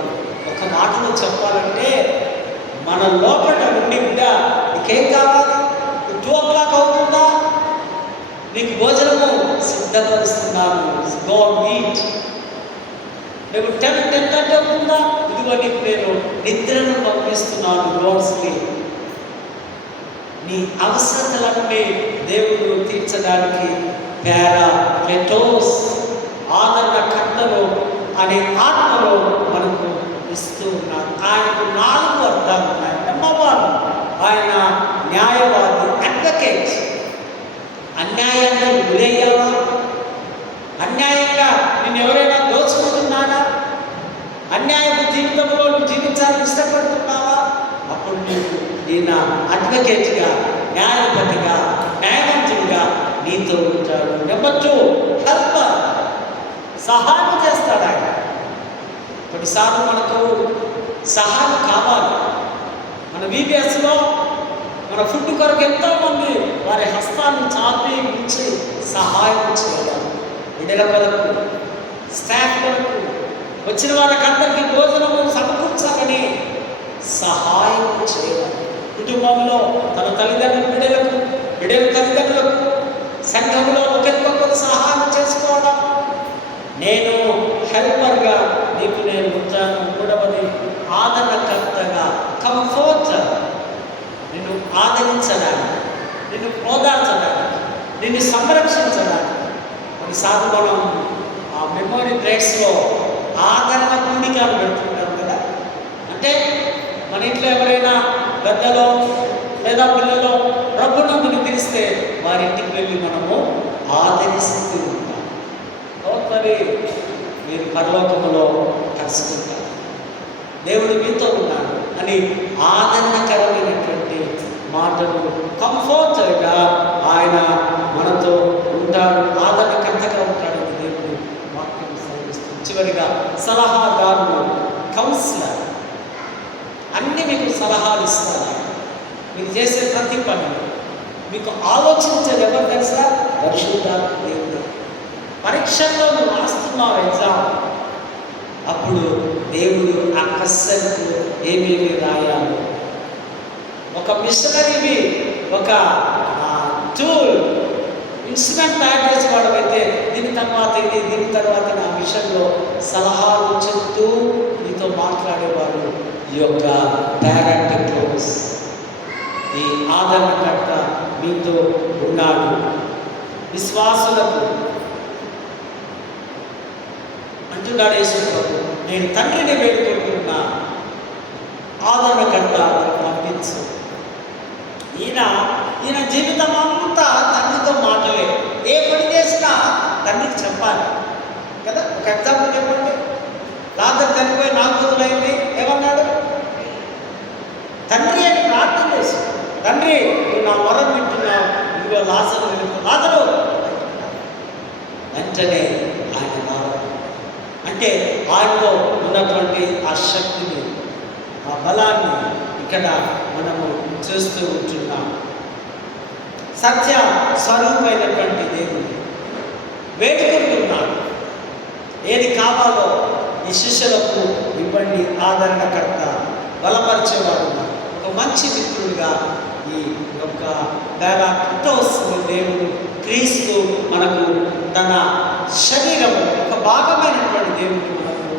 ఒక మాటలో చెప్పాలంటే మన లోపల ఉండి కూడా నీకేం కావాలి? 2 o'clock అవుతుందా, నీకు భోజనము సిద్ధపరుస్తున్నాను, గో ఈట్. రేపు 10:30 అవుతుందా, ఇదిగో నీకు నేను నిద్రను పంపిస్తున్నాను, గో స్లీప్. నీ అవసరతలన్నీ దేవుడు తీర్చడానికి పారాక్లెటోస్, ఆదరణకర్తను అనే ఆత్మలో మనకు ఇస్తూ ఉన్నారు. ఆయనకు 4 అర్థాలు ఉన్నాయి. నెంబర్ 1, ఆయన న్యాయవాది, అడ్వకేట్. అన్యాయంగా గురయ్యావా? అన్యాయంగా నిన్ను ఎవరైనా దోచుకుంటున్నారా? అన్యాయపు జీవితంలో నువ్వు జీవించాలని ఇష్టపడుతున్నావా? అప్పుడు ఈయన అడ్వకేట్గా, న్యాయపతిగా, న్యాయవంతుడిగా నీతో ఉంటాడు. నెంబర్ 2, హెల్పర్, సహాయం చేస్తాడు ఆయన. కొన్నిసార్లు మనకు సహాయం కావాలి. మన VBSలో మన ఫుడ్ కొరకు ఎంతోమంది వారి హస్తాన్ని చాపి ఉంచి సహాయం చేయాలి. బిడ్డల కొరకు, స్టాఫ్ కొరకు, వచ్చిన వాళ్ళకందరికీ భోజనము సమకూర్చాలని సహాయం చేయాలి. కుటుంబంలో తన తల్లిదండ్రుల బిడ్డల తల్లిదండ్రులకు, సంఘంలో ఒకరికొకరు సహాయం చేసుకోవడం. నేను హెల్పర్గా నీకు నేను ఉంటాను. 3వది, ఆదరణకర్తగా, కంఫర్టర్, నిన్ను ఆదరించడానికి, నిన్ను ఓదార్చడానికి, నిన్ను సంరక్షించడానికి. కొన్నిసార్లు మనం ఆ మెమోరీ బ్రేక్స్లో ఆదరణ కూడికలు పెట్టుకుంటాం కదా. అంటే మన ఇంట్లో ఎవరైనా పెద్దలో లేదా పిల్లలో ప్రభునందుని తెలిస్తే వారి ఇంటికి వెళ్ళి మనము ఆదరిస్తూ ఉంటాను. మరి మీరు పరలోకములో కలుసుకుంటారు, దేవుడు మీతో ఉన్నాడు అని ఆదరణకరమైనటువంటి మాటలు, కంఫర్ట్గా ఆయన మనతో ఉంటాడు, ఆదరణకర్తగా ఉంటాడని దేవుడు వాక్యం సెలవిస్తుంది. చివరిగా సలహాదారులు, కౌన్సిలర్. అన్నీ మీకు సలహాలు ఇస్తారు. మీరు చేసే ప్రతి పని మీకు ఆలోచించేది ఎవరు తెలుసా? పరిశుద్ధాత్మ దేవుడు. పరీక్షల్లో నువ్వు రాస్తున్నావు ఎగ్జామ్, అప్పుడు దేవుడు ఆ క్వశ్చన్కు ఏమేమి రాయాలో, ఒక మిషనరీవి ఒక టూల్ ఇన్స్ట్రుమెంట్ తయారు చేసేవాడు అయితే దీని తర్వాత ఇది, దీని తర్వాత నా విషయంలో సలహాలు చెప్తూ నీతో మాట్లాడేవాడు ఈ యొక్క డైరెక్ట్ క్లోజ్. ఈ ఆదరణకర్త మీతో ఉన్నాడు. విశ్వాసులకు అంటున్నాడు యేసు ప్రభు, నేను తండ్రిని వేడుకుంటున్నా, ఆదరణకర్త పంపించు. ఈయన జీవితం అంతా తండ్రితో మాటలే, ఏ పని చేసినా తండ్రికి చెప్పాలి కదా. ఒక ఎగ్జాంపుల్ చెప్పండి. లాజరు చనిపోయి 4 రోజులైంది, ఏమన్నాడు? తండ్రి అని ప్రార్థన చేసి, తండ్రి నువ్వు నా వరం వింటున్నావు, ఇదిగో లాజరు లాజరు. వెంటనే ఆయన వరం అంటే ఆయనలో ఉన్నటువంటి ఆ శక్తిని, ఆ బలాన్ని ఇక్కడ మనము చూస్తూ ఉంటున్నాం. సత్య స్వరూపమైనటువంటి దేవుడు వేడుకుంటున్నాడు. ఏది కావాలో ఈ శిష్యులకు ఇవ్వండి. ఆదరణకర్త, బలపరిచేవాడు, ఒక మంచి మిత్రుడిగా ఈ యొక్క వస్తుంది. దేవుడు క్రీస్తు మనకు తన శరీరం ఒక భాగమైనటువంటి దేవుడు మనకు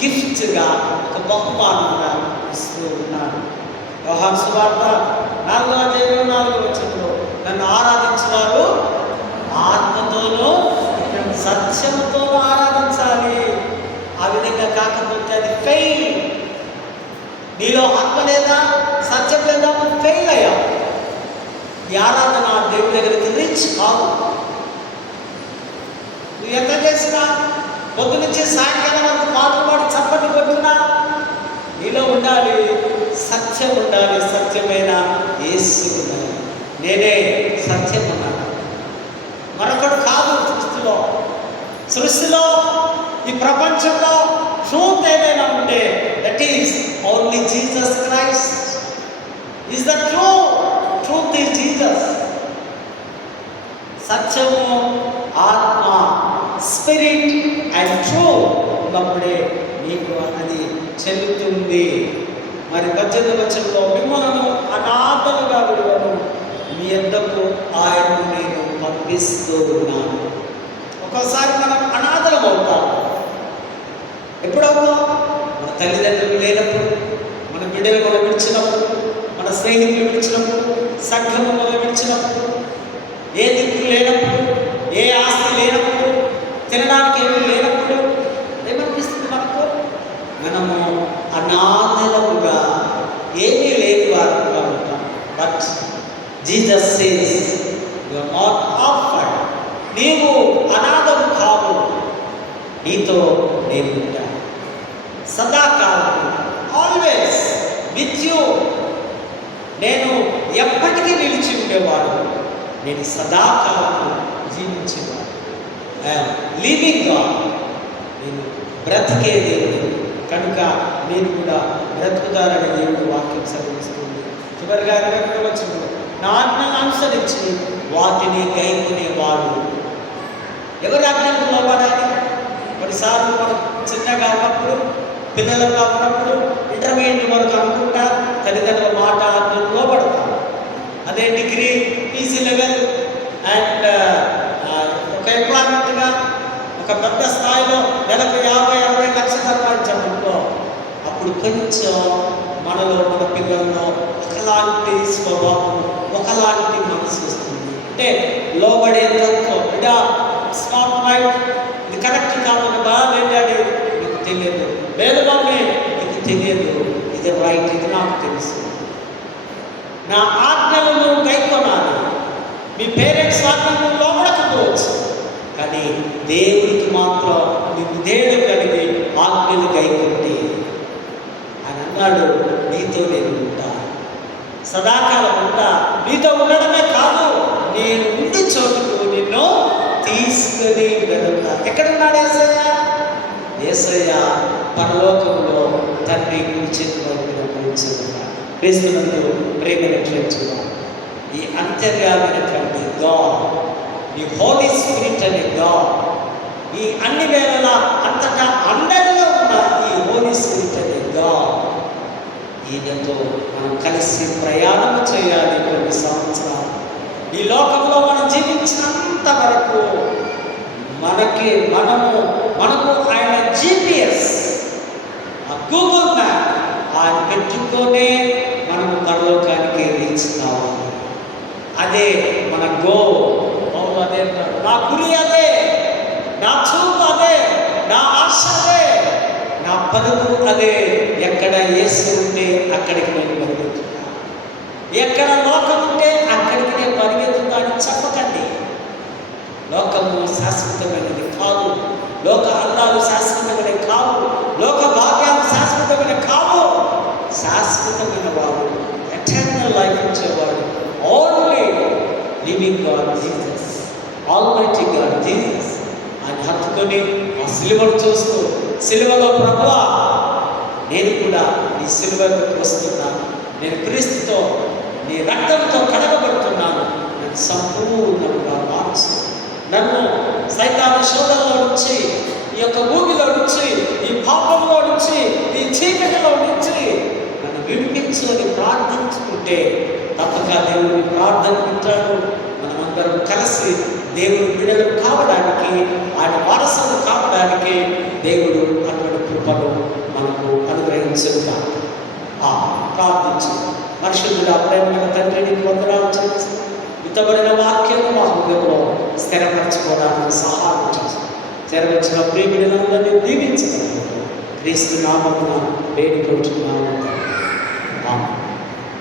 గిఫ్ట్గా, ఒక బహుమానంగా ఇస్తూ ఉన్నాడు. యోహాను సువార్త 4:4 నన్ను ఆరాధించేవారు ఆత్మతోనూ సత్యముతోనూ ఆరాధించాలి. ఆ విధంగా కాకపోతే అది ఫెయిల్. నీలో ఆత్మ లేదా, సత్యం లేదా, ఫెయిల్ అయ్యావు. ఈ ఆరాధన దేవుడి దగ్గరికి రీచ్ కాదు. నువ్వు ఎంత చేసినా, పొద్దు నుంచి సాయంకాలం వరకు పాటలు పాడి చప్పట్లు కొట్టినా, నీలో ఉండాలి సత్యం, ఉండాలి సత్యమైన యేసు ఉండాలి. నేనే సత్యం ఉన్నాను, మరొకడు కాదు. సృష్టిలో ఈ ప్రపంచంలో ట్రూత్ ఏదైనా ఉంటే that is only Jesus Christ is the truth is Jesus. సత్యము, ఆత్మ, స్పిరిట్ అండ్ ట్రూత్ ఉన్నప్పుడే నీకు అది చెల్లుతుంది. మరి 18వ వచనంలో మిమ్మల్ని అనాథలుగా విడువను, మీ యొద్దకు ఆయనను నేను పంపిస్తూ ఉన్నాను. ఒక్కోసారి మనం అనాథలం అవుతాం. ఎప్పుడవుతాం? మన తల్లిదండ్రులు లేనప్పుడు, మన బిడ్డలు మనం విడిచినప్పుడు, మన స్నేహితులు విడిచినప్పుడు, సంఘము మనం విడిచినప్పుడు, ఏ దిక్కు లేనప్పుడు, ఏ ఆస్తి లేనప్పుడు, తినడానికి ఏమీ లేనప్పుడు ఏమనిపిస్తుంది మనకు? మనము అనాథలముగా, ఏమీ లేని వారుగా ఉంటాం. But Jesus says you are not orphaned. నీవు అనాథము కావు, నీతో నేను ఉంటాను సదాకాలం, ఆల్వేస్ విత్ యూ. నేను ఎప్పటికీ నిలిచి ఉండేవాడు, నేను సదాకాలం జీవించేవాడు. ఐఎమ్ లివింగ్ గాడ్, నేను బ్రతికే దేవుడు కనుక మీరు కూడా బ్రతుకుతారని దేవుడు వాక్యం సెలవిస్తుంది. చివరిగా 21వ వచనంలో నా ఆజ్ఞలను అనుసరించి వాటిని గైకొనేవాడు. ఎవరి ఆజ్ఞలకు లోబడాలి? కొన్నిసార్లు మనం చిన్నగా ఉన్నప్పుడు, పిల్లలుగా ఉన్నప్పుడు, ఇంటర్మీడియట్ వరకు అనుకుంటా తల్లిదండ్రుల మాట ఆజ్ఞలకు లోబడతాం. అదే డిగ్రీ, పీజీ లెవెల్ అండ్ ఒక ఎంప్లాయ్మెంట్గా ఒక పెద్ద స్థాయిలో నెలకు 50-60 లక్షలు సంపాదించామనుకో, అప్పుడు కొంచెం మనలో, మన పిల్లల్లో ఒకలాంటి స్వభావం, ఒకలాంటి మనసు వస్తుంది. అంటే లోబడే తత్వం. బిడ్డ స్మార్ట్ మైండ్, ఇది కరెక్ట్ కాదని బాగా ఏంటంటే నీకు తెలియదు, లేదు మమ్మీ నీకు తెలియదు, ఇది రైట్, ఇది నాకు తెలుసు. నా ఆజ్ఞలను గైకొనాలి. మీ పేరెంట్స్ ఆజ్ఞలను లోబడకపోవచ్చు, దేవుడికి మాత్రం నీకు దేవుడు కలిగి ఆజ్ఞలు గైకుంటే అని అన్నాడు, నీతో నేను ఉంటా, సదాకాలం ఉంటా, నీతో ఉండడమే కాదు నేను ఉండి చోటుకు నిన్ను తీసుకొని వెళ్తా. ఎక్కడున్నాడు యేసయ్య? యేసయ్య పరలోకంలో తండ్రి కుడి చేతి వైపున కూర్చున్నాడు. క్రీస్తునందు ప్రేమైనటువంటి ఈ అంతర్యామైనటువంటి గాడ్, ఈ హోలీ స్పిరిట్ అనే గాడ్, ఈ అన్ని వేళలా అంతటా అందరిలో ఉన్న ఈ హోలీ స్పిరిట్ అనే గాడ్, ఈయనతో మనం కలిసి ప్రయాణం చేయాలి. కొన్ని సంవత్సరాలు ఈ లోకంలో మనం జీవించినంత వరకు మనకు ఆయన జీపీఎస్, ఆ గూగుల్ మ్యాప్ ఆయన పెట్టుకొనే మనము పరలోకానికి రీచ్ కావాలి. అదే మన గోల్. అవును, అదే నా గురి, అదే నా చూపు, అదే నా ఆశ, అదే నా పరుగు, అదే. ఎక్కడ యేసు ఉంటే అక్కడికి నేను పరిగెత్తుతా, ఎక్కడ లోకం ఉంటే అక్కడికి నేను పరిగెత్తుతా అని చెప్పకండి. లోకము శాశ్వతమైనది కాదు, లోక అందాలు శాశ్వతమైనవి కావు, లోక భాగ్యాలు శాశ్వతమైనవి కావు. శాశ్వతమైన వాడు, ఎటర్నల్ లైఫ్ ఇచ్చేవాడు only living God Jesus, almighty God Jesus. ఆయన హత్తుకొని ఆ సిలువను చూస్తూ, సిలువలో ప్రభువా నేను కూడా నీ సిలువకు వస్తున్నాను, నేను క్రీస్తుతో నీ రక్తంతో కడగబడుతున్నాను, నన్ను సంపూర్ణంగా మార్చు, నన్ను సైతాను శోధనలో నుంచి, ఈ యొక్క భూమిలో నుంచి, ఈ పాపంలో నుంచి, ఈ చీకటిలో నుంచి నన్ను విడిపించు అని ప్రార్థించుకుంటే తప్పక దేవుని ప్రార్థన వింటాడు. మనమందరం కలిసి దేవుని బిడ్డలు కావడానికి, ఆయన వారసులు కావడానికి దేవుడు అటువంటి కృపను మనకు అనుగ్రహించుగా. ప్రార్థించు. పరిశుద్ధుడా ప్రేమ తండ్రిని వందనాలు చేస్తూ ఇంతబడిన వాక్యాన్ని మా హృదయంలో స్థిరపరచుకోవడానికి సహాయం చేస్తాం. చేరవచ్చిన ప్రియమిలందరినీ దీవించగలరు. క్రీస్తు నామమున వేడుకుంటున్నాము.